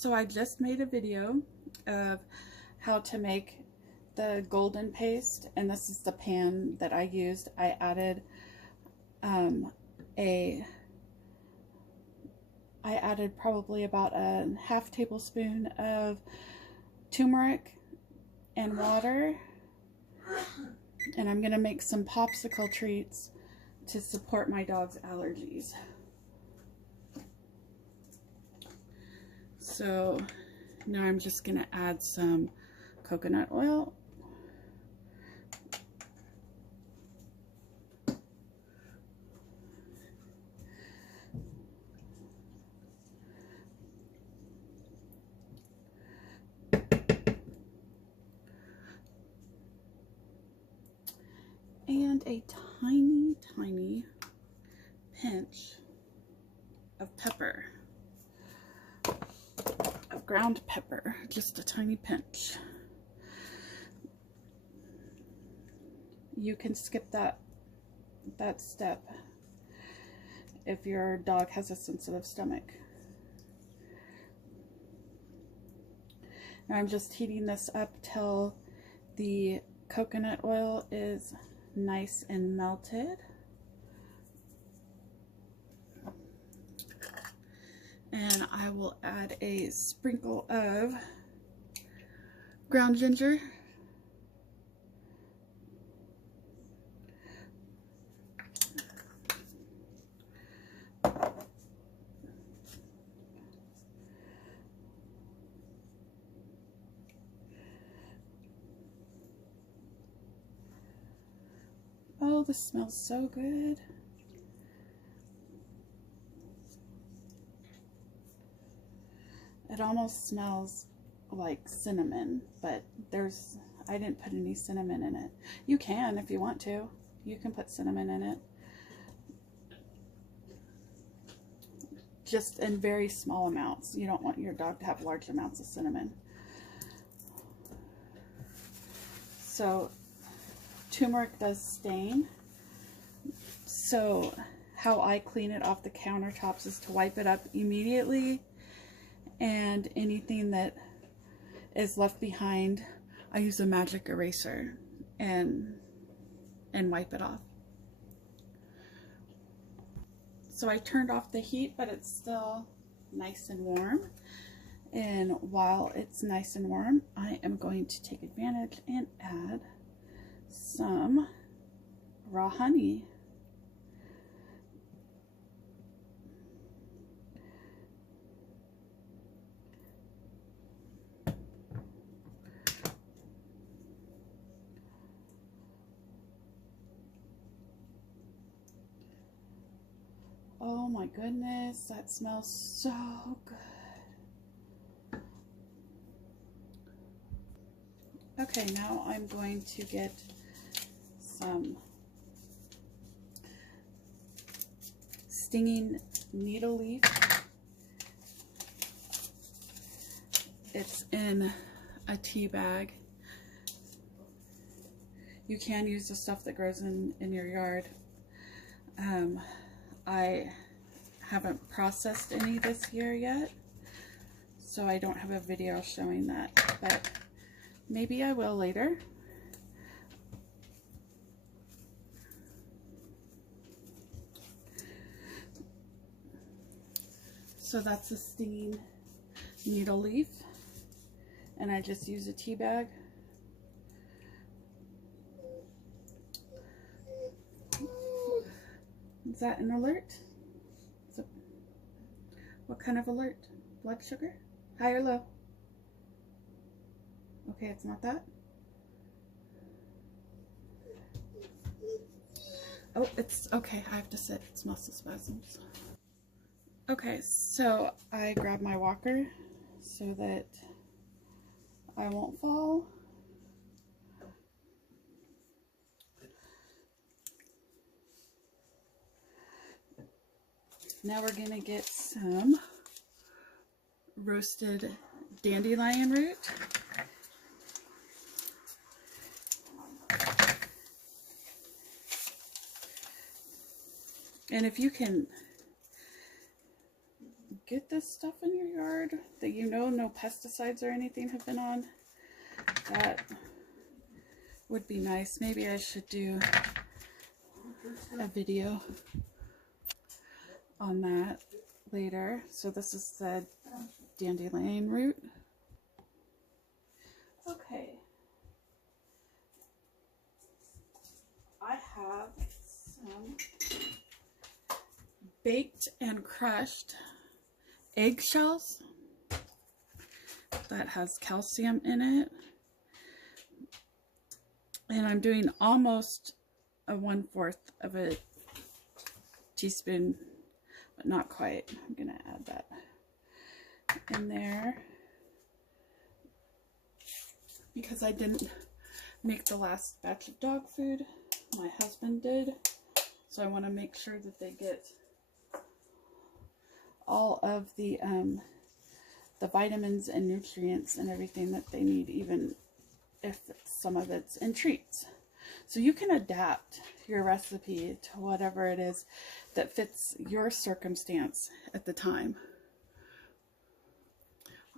So I just made a video of how to make the golden paste, and this is the pan that I used. I added probably about a half tablespoon of turmeric and water, and I'm gonna make some popsicle treats to support my dog's allergies. So now I'm just gonna add some coconut oil. And a tiny, tiny pinch of pepper, of ground pepper, just a tiny pinch. You can skip that step if your dog has a sensitive stomach. Now I'm just heating this up till the coconut oil is nice and melted. And I will add a sprinkle of ground ginger. Oh, this smells so good. It almost smells like cinnamon, but I didn't put any cinnamon in it. You can if you want to. You can put cinnamon in it. Just in very small amounts. You don't want your dog to have large amounts of cinnamon. So turmeric does stain. So how I clean it off the countertops is to wipe it up immediately, and anything that is left behind, I use a magic eraser and wipe it off. So I turned off the heat, but it's still nice and warm. And while it's nice and warm, I am going to take advantage and add some raw honey. Oh my goodness, that smells so good. Okay, now I'm going to get some stinging needle leaf. It's in a tea bag. You can use the stuff that grows in your yard. I haven't processed any this year yet, so I don't have a video showing that, but maybe I will later. So that's a stinging needle leaf, and I just use a tea bag. Is that an alert? What kind of alert? Blood sugar? High or low? Okay, it's not that. Oh, it's okay. I have to sit. It's muscle spasms. Okay, so I grab my walker so that I won't fall. Now we're gonna get some roasted dandelion root. And if you can get this stuff in your yard that you know no pesticides or anything have been on, that would be nice. Maybe I should do a video on that later. So this is the dandelion root. Okay. I have some baked and crushed eggshells that has calcium in it. And I'm doing almost a 1/4 of a teaspoon, but not quite. I'm gonna add that in there because I didn't make the last batch of dog food. My husband did, so I want to make sure that they get all of the vitamins and nutrients and everything that they need, even if some of it's in treats. So you can adapt your recipe to whatever it is that fits your circumstance at the time.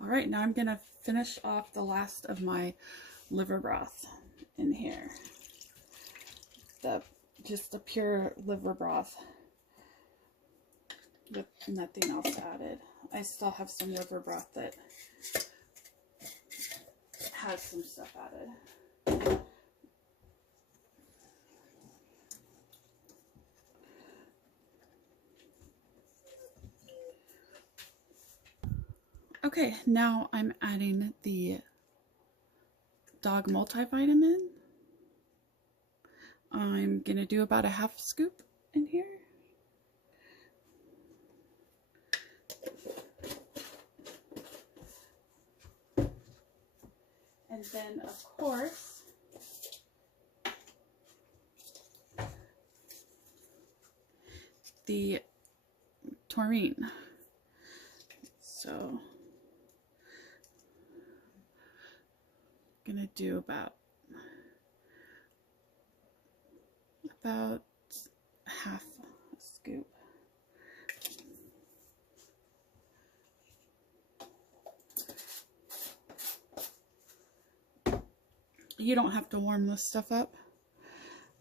All right, now I'm gonna finish off the last of my liver broth in here. Just the pure liver broth with nothing else added. I still have some liver broth that has some stuff added. Okay, now I'm adding the dog multivitamin. I'm gonna do about a 1/2 scoop in here. And then, of course, the taurine. So, I'm gonna do about 1/2 scoop. You don't have to warm this stuff up,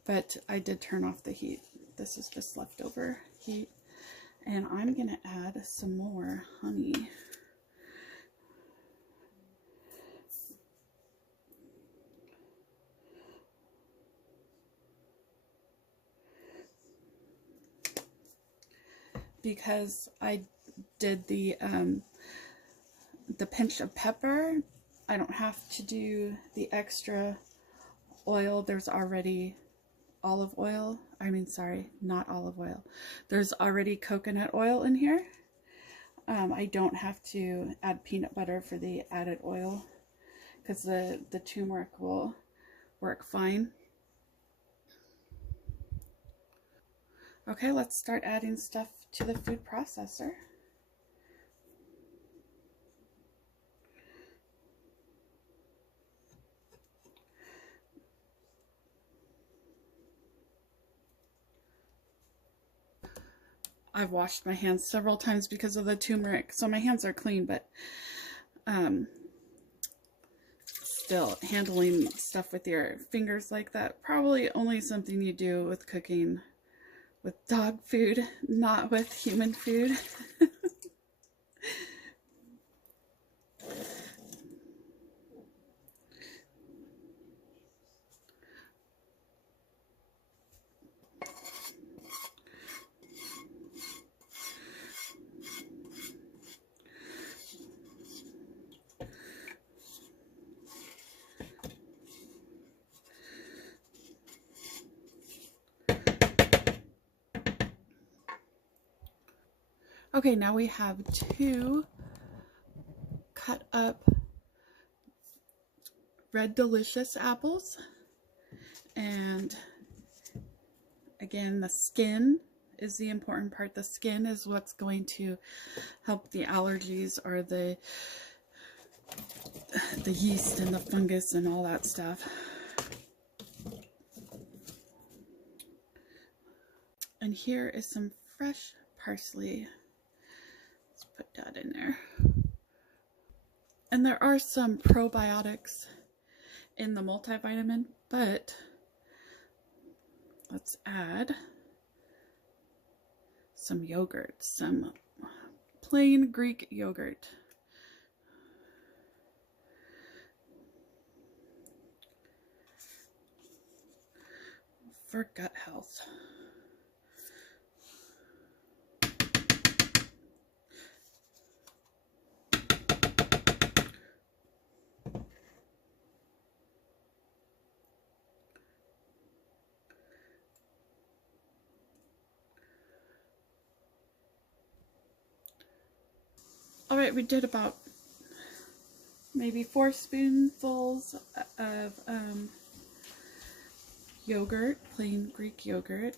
but I did turn off the heat. This is just leftover heat. And I'm gonna add some more honey. Because I did the pinch of pepper, I don't have to do the extra oil. There's already olive oil. I mean, sorry, not olive oil. There's already coconut oil in here. I don't have to add peanut butter for the added oil because the turmeric will work fine. Okay, let's start adding stuff to the food processor. I've washed my hands several times because of the turmeric, so my hands are clean, but still, handling stuff with your fingers like that, probably only something you do with cooking with dog food, not with human food. Okay, now we have 2 cut up red delicious apples, and again, the skin is the important part. The skin is what's going to help the allergies or the yeast and the fungus and all that stuff. And here is some fresh parsley. Let's put that in there. And there are some probiotics in the multivitamin, but let's add some yogurt, some plain Greek yogurt. For gut health. All right, we did about maybe 4 spoonfuls of yogurt, plain Greek yogurt.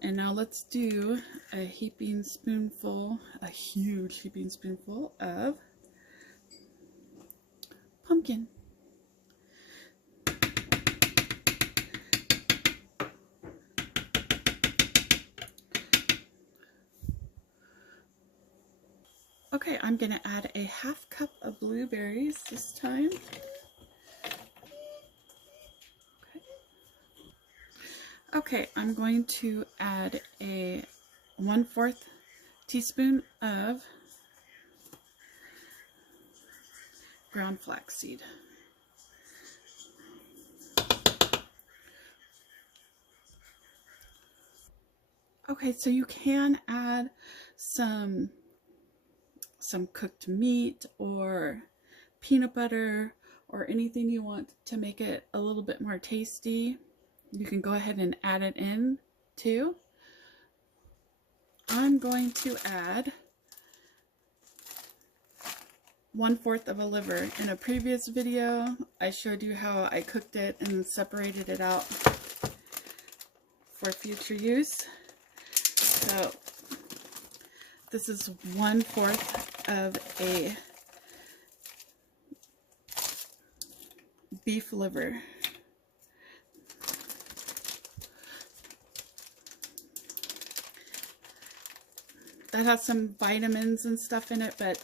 And now let's do a heaping spoonful, a huge heaping spoonful of pumpkin. Okay, I'm gonna add a 1/2 cup of blueberries this time. Okay, I'm going to add a 1/4 teaspoon of ground flaxseed. Okay, so you can add some cooked meat or peanut butter or anything you want to make it a little bit more tasty. You can go ahead and add it in too. I'm going to add 1/4 of a liver. In a previous video, I showed you how I cooked it and separated it out for future use. So this is 1/4 of a beef liver. That has some vitamins and stuff in it, but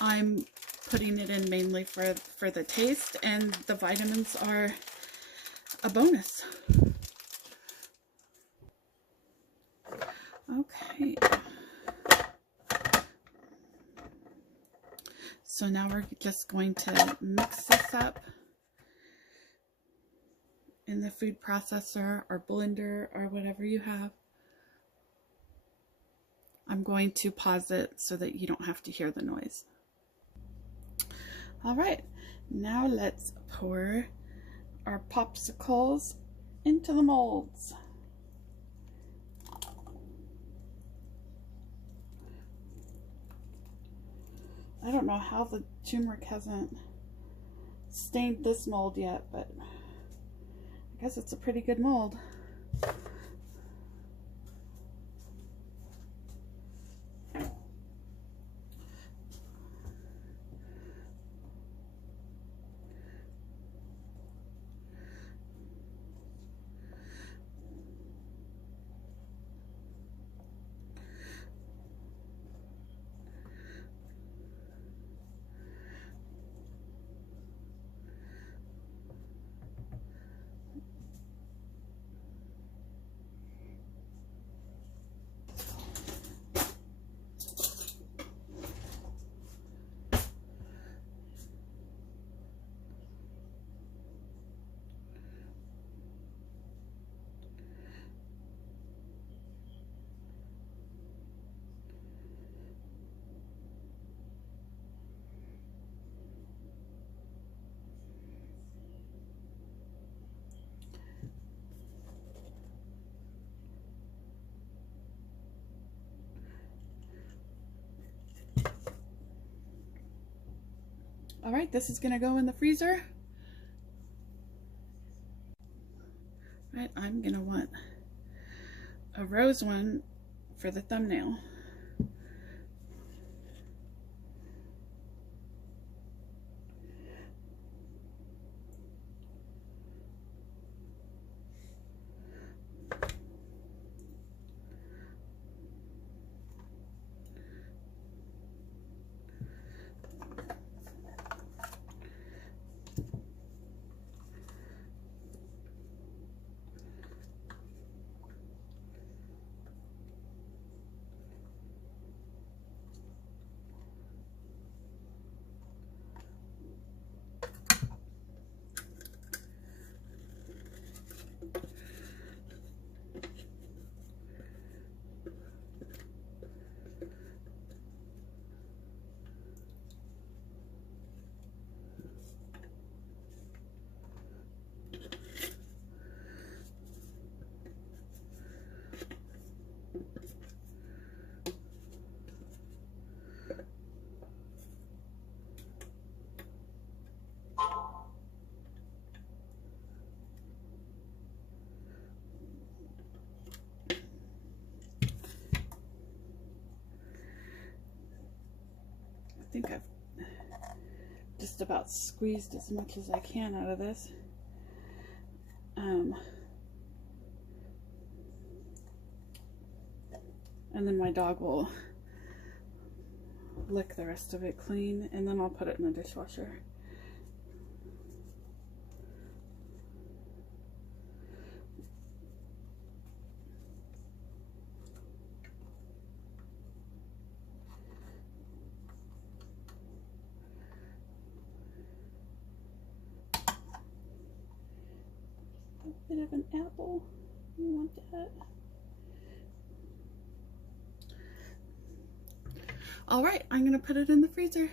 I'm putting it in mainly for the taste, and the vitamins are a bonus. Okay. So now we're just going to mix this up in the food processor or blender or whatever you have. I'm going to pause it so that you don't have to hear the noise. All right, now let's pour our popsicles into the molds. I don't know how the turmeric hasn't stained this mold yet, but I guess it's a pretty good mold. All right, this is gonna go in the freezer. All right, I'm gonna want a rose one for the thumbnail. think I've just about squeezed as much as I can out of this. And then my dog will lick the rest of it clean, and then I'll put it in the dishwasher. A bit of an apple, you want that? All right, I'm gonna put it in the freezer.